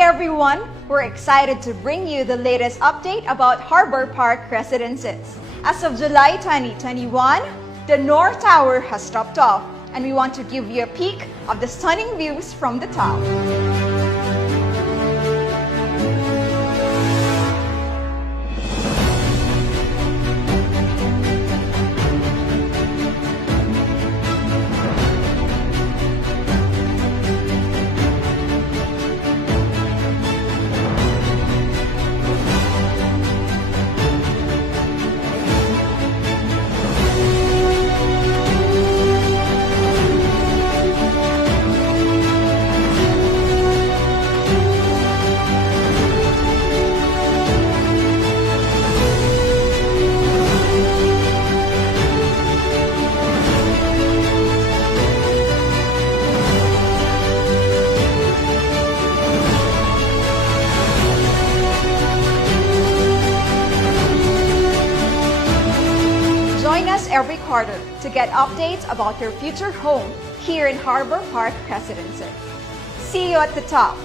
everyone! We're excited to bring you the latest update about Harbour Park residences. As of July 2021, the North Tower has topped off, and we want to give you a peek of the stunning views from the top. Join us every quarter to get updates about your future home here in Harbour Park Residences. See you at the top!